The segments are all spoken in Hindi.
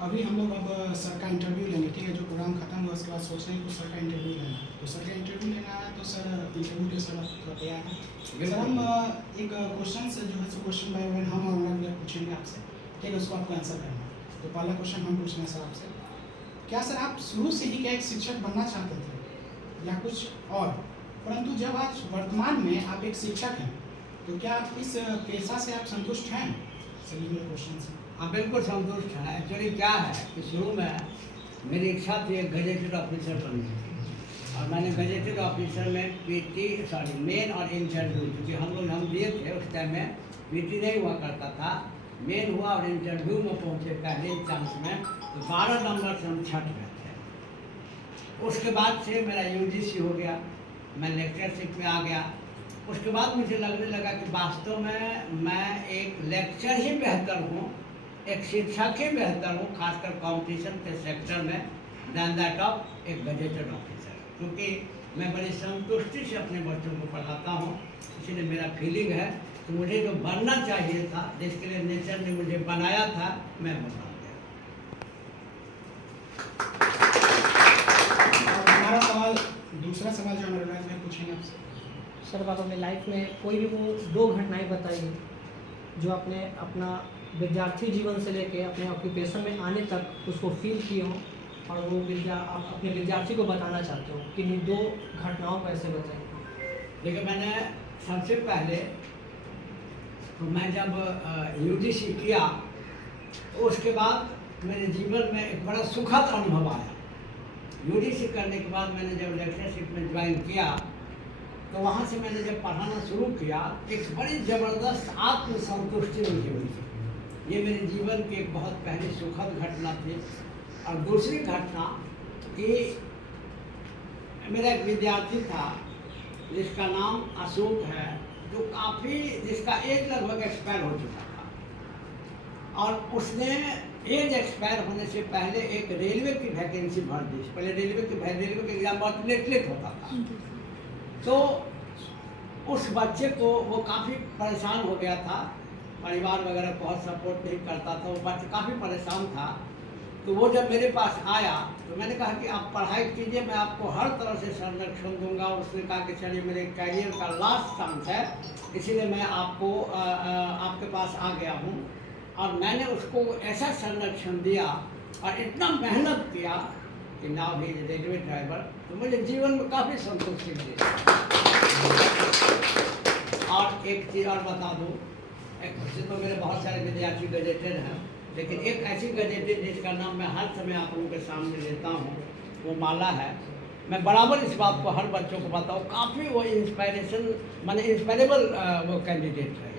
अभी हम लोग अब सर का इंटरव्यू लेंगे, ठीक है। जो प्रोग्राम खत्म हुआ उसके बाद सोच रहे हैं कि सर का इंटरव्यू लेना है। तो सर का इंटरव्यू लेना है तो सर इंटरव्यू के सर आप तैयार हैं? सर हम एक क्वेश्चन से जो है सो क्वेश्चन बाय वन हम ऑनलाइन पूछेंगे आपसे, ठीक है। उसको आपको आंसर करना है। तो पहला क्वेश्चन हम पूछ रहे हैं सर आपसे, क्या सर आप शुरू से ही क्या एक शिक्षक बनना चाहते थे या कुछ और, परंतु जब आज वर्तमान में आप एक शिक्षक हैं तो क्या आप इस पेशा से आप संतुष्ट हैं? सर ये मेरा क्वेश्चन है। हाँ, बिल्कुल संतुष्ट है। एक्चुअली क्या है कि शुरू में मेरी इच्छा थी एक गजेटेड ऑफिसर बनने की, और मैंने गजेटेड ऑफिसर में मेन और इंटरव्यू, क्योंकि हम दिए थे उस टाइम में पीटी नहीं हुआ करता था, मेन हुआ और इंटरव्यू में पहुँचे पहले चांस में, तो 12 नंबर से हम छठ में थे। उसके बाद से मेरा यूजीसी हो गया, मैं लेक्चरशिप में आ गया। उसके बाद मुझे लगने लगा कि वास्तव में मैं एक लेक्चर ही बेहतर हूँ, एक शिक्षक ही बेहतर हूँ, खासकर कंपटीशन के सेक्टर में, दैन दैट ऑफ एक गजेटेड ऑफिसर, क्योंकि मैं बड़ी संतुष्टि से अपने बच्चों को पढ़ाता हूँ। इसीलिए मेरा फीलिंग है कि मुझे जो बनना चाहिए था, जिसके लिए नेचर ने मुझे बनाया था, मैं वो बन गया। हमारा सवाल, दूसरा सवाल जो हमारे लाइफ में पूछेंगे आपसे। सर आप अपने लाइफ में कोई भी वो 2 घटनाएं बताइए जो आपने अपना विद्यार्थी जीवन से लेके अपने ऑक्यूपेशन में आने तक उसको फील किए हों, और वो आप अपने विद्यार्थी को बताना चाहते हो कि इन 2 घटनाओं को ऐसे बताइए। देखिए, मैंने सबसे पहले तो मैं जब यूजीसी किया तो उसके बाद मेरे जीवन में एक बड़ा सुखद अनुभव आया। यूजीसी करने के बाद मैंने जब लेक्चरशिप में ज्वाइन किया तो वहाँ से मैंने जब पढ़ाना शुरू किया, एक बड़ी ज़बरदस्त आत्मसंतुष्टि मुझे हुई। ये मेरे जीवन की एक बहुत पहली सुखद घटना थी। और दूसरी घटना कि मेरा एक विद्यार्थी था जिसका नाम अशोक है, जो जिसका एज लगभग एक्सपायर हो चुका था, और उसने एज एक्सपायर होने से पहले एक रेलवे की वैकेंसी भर दी। पहले रेलवे के एग्जाम बहुत लेट होता था। तो उस बच्चे को वो काफ़ी परेशान हो गया था, परिवार वगैरह बहुत सपोर्ट नहीं करता था, वो बच्चा काफ़ी परेशान था। तो वो जब मेरे पास आया तो मैंने कहा कि आप पढ़ाई कीजिए, मैं आपको हर तरह से संरक्षण दूंगा। और उसने कहा कि चलिए मेरे करियर का लास्ट चांस है, इसीलिए मैं आपके पास आ गया हूँ। और मैंने उसको ऐसा संरक्षण दिया और इतना मेहनत किया कि now he is railway driver. तो मुझे जीवन में काफ़ी संतुष्टि मिली। और एक चीज़ और बता दूँ, वैसे तो मेरे बहुत सारे विद्यार्थी गजेटेड हैं, लेकिन एक ऐसी गजेटेड जिसका नाम मैं हर समय आप लोगों के सामने लेता हूँ, वो माला है। मैं बराबर इस बात को हर बच्चों को बताऊँ, काफ़ी वो इंस्पायरेशन माने इंस्पायरेबल वो कैंडिडेट है,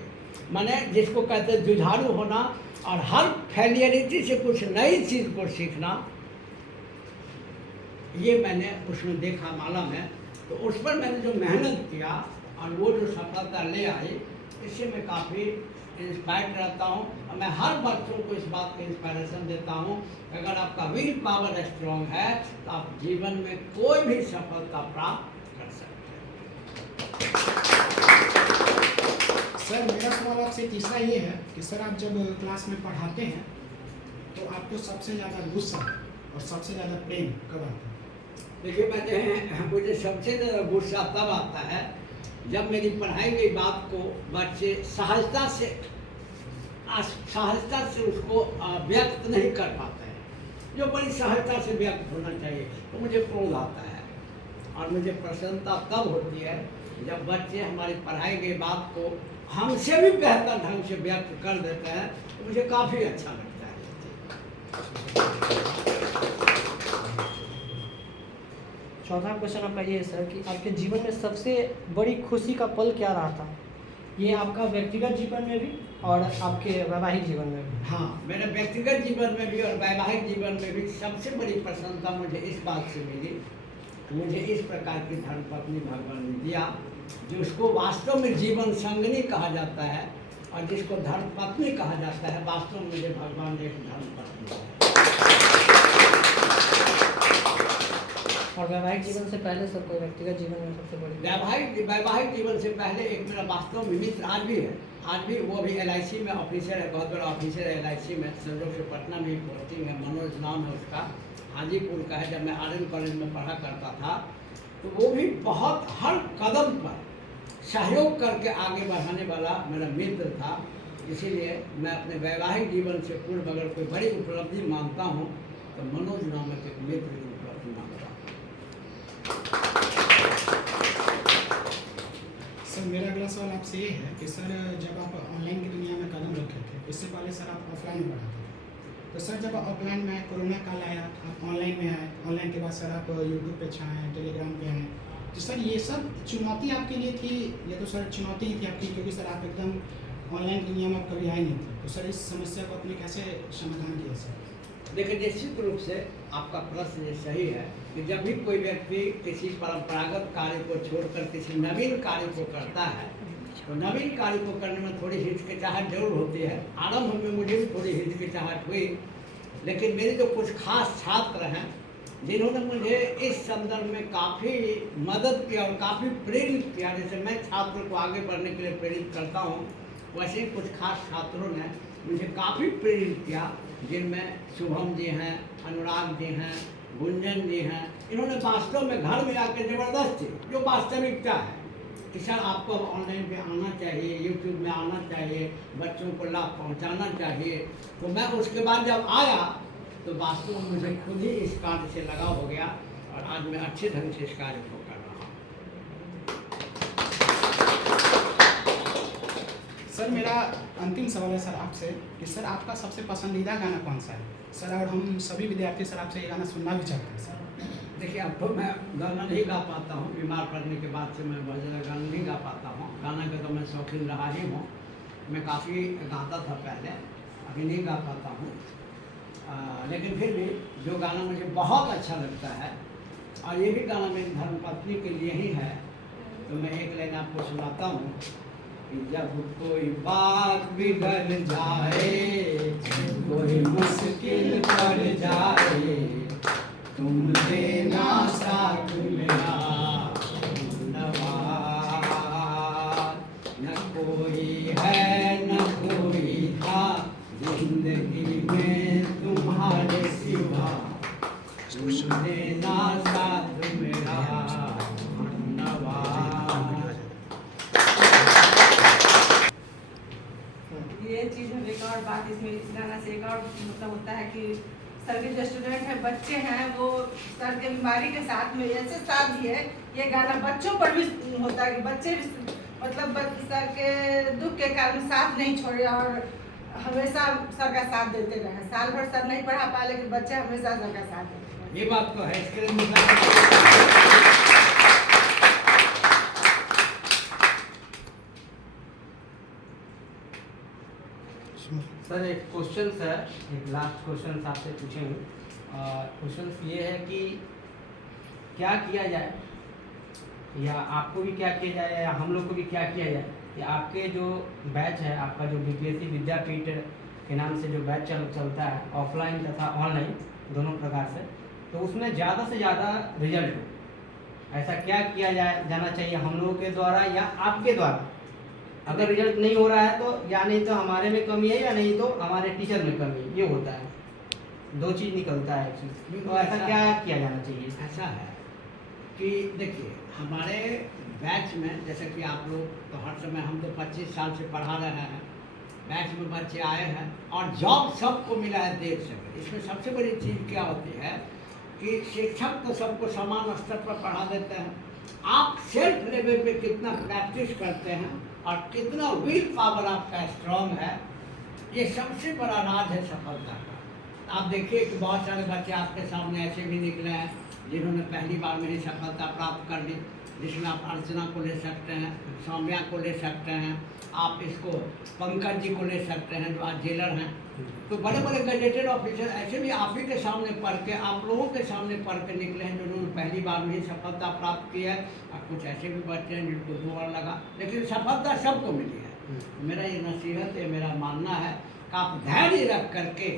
माने जिसको कहते हैं जुझारू होना और हर फेलियरिटी से कुछ नई चीज़ को सीखना। ये मैंने उसमें देखा माला में। तो उस पर मैंने जो मेहनत किया और वो जो सफलता ले आई, इससे मैं काफ़ी इंस्पायर्ड रहता हूँ। और मैं हर बच्चों को इस बात का इंस्पायरेशन देता हूँ, अगर आपका विल पावर स्ट्रॉन्ग है तो आप जीवन में कोई भी सफलता प्राप्त कर सकते हैं। सर मेरा सवाल आपसे तीसरा ये है कि सर आप जब क्लास में पढ़ाते हैं तो आपको सबसे ज़्यादा गुस्सा और सबसे ज़्यादा प्रेम कब आता है? देखिए, मुझे सबसे ज़्यादा गुस्सा तब आता है जब मेरी पढ़ाई गई बात को बच्चे सहजता से उसको व्यक्त नहीं कर पाते हैं, जो बड़ी सहजता से व्यक्त होना चाहिए। तो मुझे क्रोध आता है। और मुझे प्रसन्नता तब होती है जब बच्चे हमारी पढ़ाई गई बात को हमसे भी बेहतर ढंग से व्यक्त कर देते हैं, तो मुझे काफ़ी अच्छा लगता है। चौथा क्वेश्चन आपका ये है सर कि आपके जीवन में सबसे बड़ी खुशी का पल क्या रहा था? ये आपका व्यक्तिगत जीवन में भी और आपके वैवाहिक जीवन में भी। हाँ, मेरे व्यक्तिगत जीवन में भी और वैवाहिक जीवन में भी सबसे बड़ी प्रसन्नता मुझे इस बात से मिली, मुझे इस प्रकार की धर्मपत्नी भगवान ने दिया, जिसको वास्तव में जीवन संगनी कहा जाता है और जिसको धर्मपत्नी कहा जाता है। वास्तव में मुझे भगवान ने एक धर्मपत्नी दिया। और वैवाहिक जीवन से पहले सर कोई व्यक्तिगत जीवन में सबसे बड़ी वैवाहिक जीवन से पहले एक मेरा वास्तव में मित्र आज भी है, आज भी वो भी LIC में ऑफिसर है, बहुत बड़ा ऑफिसर है LIC में, संजोग से पटना में ही पोस्टिंग है, मनोज नाम है उसका, हाजीपुर का है। जब मैं RN कॉलेज में पढ़ा करता था तो वो भी बहुत हर कदम पर सहयोग करके आगे बढ़ाने वाला मेरा मित्र था। इसीलिए मैं अपने वैवाहिक जीवन से पूर्व अगर कोई बड़ी उपलब्धि मानता हूँ तो मनोज नामक एक मित्र की उपलब्धि मानता हूँ। सर मेरा अगला सवाल आपसे ये है कि सर जब आप ऑनलाइन की दुनिया में कदम रखे थे, इससे पहले सर आप ऑफलाइन में पढ़ा थे, तो सर जब ऑफलाइन में आए, कोरोना काल आया, आप ऑनलाइन में आए, ऑनलाइन के बाद सर आप यूट्यूब पे छाए, टेलीग्राम पे आए, तो सर ये सब चुनौती आपके लिए थी? ये तो सर चुनौती ही थी आपकी, क्योंकि सर आप एकदम ऑनलाइन दुनिया में आप कभी आए नहीं थे, तो सर इस समस्या को आपने कैसे समाधान किया सर? देखिए, निश्चित रूप से आपका प्रश्न ये सही है कि जब भी कोई व्यक्ति किसी परंपरागत कार्य को छोड़कर किसी नवीन कार्य को करता है तो नवीन कार्य को करने में थोड़ी हिचकिचाहट जरूर होती है। आरंभ में मुझे भी थोड़ी हिचकिचाहट हुई, लेकिन मेरे जो कुछ खास छात्र हैं जिन्होंने मुझे इस संदर्भ में काफ़ी मदद की और काफ़ी प्रेरित किया, जैसे मैं छात्र को आगे बढ़ने के लिए प्रेरित करता हूँ, वैसे ही कुछ खास छात्रों ने मुझे काफ़ी प्रेरित किया, जिनमें शुभम जी हैं, अनुराग जी हैं, गुंजन जी हैं। इन्होंने वास्तव में घर में आकर ज़बरदस्ती जो वास्तविकता है कि सर आपको ऑनलाइन पे आना चाहिए, यूट्यूब में आना चाहिए, बच्चों को लाभ पहुंचाना चाहिए। तो मैं उसके बाद जब आया तो वास्तव में मुझे खुद ही इस कार्य से लगाव हो गया और आज मैं अच्छे ढंग से इस कार्य को कर रहा हूँ। सर मेरा अंतिम सवाल है सर आपसे कि सर आपका सबसे पसंदीदा गाना कौन सा है सर? और हम सभी विद्यार्थी सर आपसे ये गाना सुनना भी चाहते हैं सर। देखिए, अब तो मैं गाना नहीं गा पाता हूँ, बीमार पड़ने के बाद से मैं बहुत ज़्यादा गाना नहीं गा पाता हूँ। गाना का तो मैं शौकीन रहा ही हूँ, मैं काफ़ी गाता था पहले, अभी नहीं गा पाता हूँ। लेकिन फिर भी जो गाना मुझे बहुत अच्छा लगता है और ये भी गाना मेरी धर्मपत्नी के लिए ही है, तो मैं एक लाइन आपको सुनाता हूँ कि जब कोई बात बिगड़ जाए, कोई मुश्किल पड़ जाए, तुम देना साथ मेरा नवाज। न कोई है न कोई था जिंदगी में तुम्हारे सिवा, तुम देना साथ मेरा नवाज। ये चीज़ है। एक और बात इसमें इस गाना से एक और मतलब होता है कि सर के जो स्टूडेंट हैं, बच्चे हैं, वो सर के बीमारी के साथ में ऐसे साथ भी है। ये गाना बच्चों पर भी होता है कि बच्चे भी मतलब सर के दुख के कारण साथ नहीं छोड़े और हमेशा सर का साथ देते रहे। साल भर सर नहीं पढ़ा पाए, लेकिन बच्चे हमेशा सर का साथ देते रहे। ये बात तो है। इसके लिए सर एक क्वेश्चन है, एक लास्ट क्वेश्चन आपसे पूछेंगे। क्वेश्चन ये है कि क्या किया जाए, या आपको भी क्या किया जाए या हम लोग को भी क्या किया जाए कि आपके जो बैच है, आपका जो BPSC विद्यापीठ के नाम से जो बैच चलता है ऑफलाइन तथा ऑनलाइन दोनों प्रकार से, तो उसमें ज़्यादा से ज़्यादा रिजल्ट हो, ऐसा क्या किया जाना चाहिए हम लोगों के द्वारा या आपके द्वारा? अगर रिजल्ट नहीं हो रहा है तो या नहीं तो हमारे में कमी है या नहीं तो हमारे टीचर में कमी है, ये होता है, दो चीज़ निकलता है एक्चुअली। तो ऐसा क्या किया जाना चाहिए? ऐसा है कि देखिए, हमारे बैच में जैसे कि आप लोग तो हर समय हम तो 25 साल से पढ़ा रहे हैं, बैच में बच्चे आए हैं और जॉब सबको मिला है देर से। इसमें सबसे बड़ी चीज़ क्या होती है कि शिक्षक तो सबको समान स्तर पर पढ़ा देते हैं, आप सेल्फ लेवल पे कितना प्रैक्टिस करते हैं और कितना विल पावर आपका स्ट्रॉन्ग है, ये सबसे बड़ा राज है सफलता का। आप देखिए कि बहुत सारे बच्चे आपके सामने ऐसे भी निकले हैं जिन्होंने पहली बार में ही सफलता प्राप्त कर ली, जिसमें आप अर्चना को ले सकते हैं, सौम्या को ले सकते हैं, आप इसको पंकज जी को ले सकते हैं जो आज जेलर हैं। तो बड़े बड़े गजेटेड ऑफिसर ऐसे भी आप ही के सामने पढ़ के, आप लोगों के सामने पढ़ के निकले हैं जिन्होंने पहली बार में ही सफलता प्राप्त की है। और कुछ ऐसे भी बच्चे हैं जिनको 2 बार लगा, लेकिन सफलता सबको मिली है। मेरा ये नसीहत है, मेरा मानना है कि आप धैर्य रख करके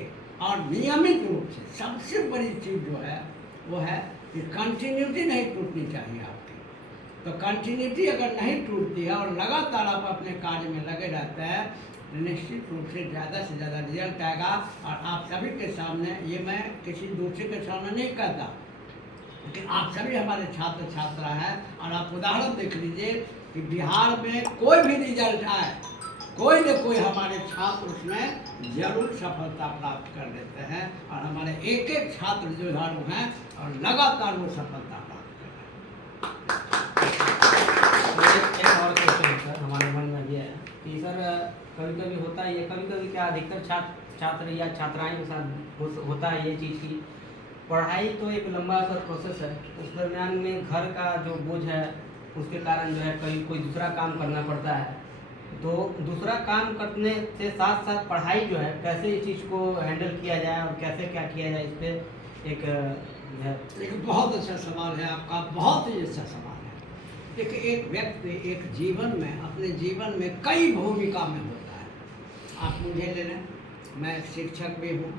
और नियमित रूप से, सबसे बड़ी चीज़ जो है वो है कि कंटिन्यूटी नहीं टूटनी चाहिए आपकी। तो कंटिन्यूटी अगर नहीं टूटती है और लगातार आप अपने कार्य में लगे रहते हैं तो निश्चित रूप से ज़्यादा से ज़्यादा रिजल्ट आएगा। और आप सभी के सामने, ये मैं किसी दूसरे के सामने नहीं कहता, लेकिन आप सभी हमारे छात्र छात्रा हैं और आप उदाहरण देख लीजिए कि बिहार में कोई भी रिजल्ट आए, कोई न कोई हमारे छात्र उसमें जरूर सफलता प्राप्त कर लेते हैं। और हमारे एक एक छात्र जुझारू हैं और लगातार वो सफलता प्राप्त कर रहे हैं। एक और क्वेश्चन है सर, हमारे मन में ये है कि सर कभी कभी होता है ये, कभी कभी क्या अधिकतर छात्र या छात्राएं के साथ होता है ये चीज़ की पढ़ाई तो एक लंबा सा प्रोसेस है, उस दरमियान में घर का जो बोझ है उसके कारण जो है कहीं कोई दूसरा काम करना पड़ता है, तो दूसरा काम करने से साथ साथ पढ़ाई जो है कैसे इस चीज़ को हैंडल किया जाए और कैसे क्या किया जाए, इस पर एक बहुत अच्छा सवाल है आपका, बहुत ही अच्छा सवाल है। देखिए, एक व्यक्ति एक जीवन में, अपने जीवन में कई भूमिका में होता है। आप मुझे ले लें, मैं एक शिक्षक भी हूँ,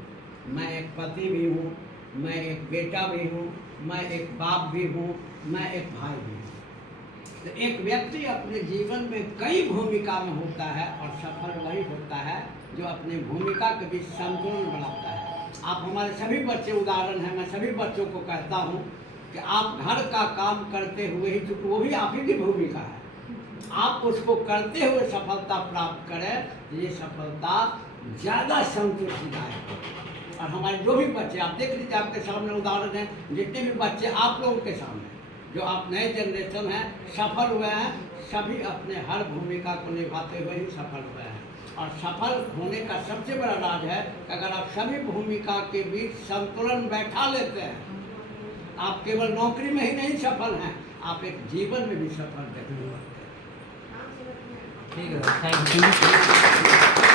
मैं एक पति भी हूँ, मैं एक बेटा भी हूँ, मैं एक बाप भी हूँ, मैं एक भाई भी हूँ। तो एक व्यक्ति अपने जीवन में कई भूमिका में होता है और सफल वही होता है जो अपनी भूमिका के बीच संतुलन बनाता है। आप हमारे सभी बच्चे उदाहरण हैं, मैं सभी बच्चों को कहता हूँ कि आप घर का काम करते हुए ही, चूँकि वो भी आप ही की भूमिका है, आप उसको करते हुए सफलता प्राप्त करें तो ये सफलता ज़्यादा संतुष्टिदायक है। और हमारे जो भी बच्चे, आप देख लीजिए आपके सामने उदाहरण है, जितने भी बच्चे आप लोगों के सामने जो आप नए जनरेशन हैं सफल हुए हैं, सभी अपने हर भूमिका को निभाते हुए ही सफल हुए हैं। और सफल होने का सबसे बड़ा राज है कि अगर आप सभी भूमिका के बीच संतुलन बैठा लेते हैं, आप केवल नौकरी में ही नहीं सफल हैं, आप एक जीवन में भी सफल रहते हैं। ठीक है, थैंक यू।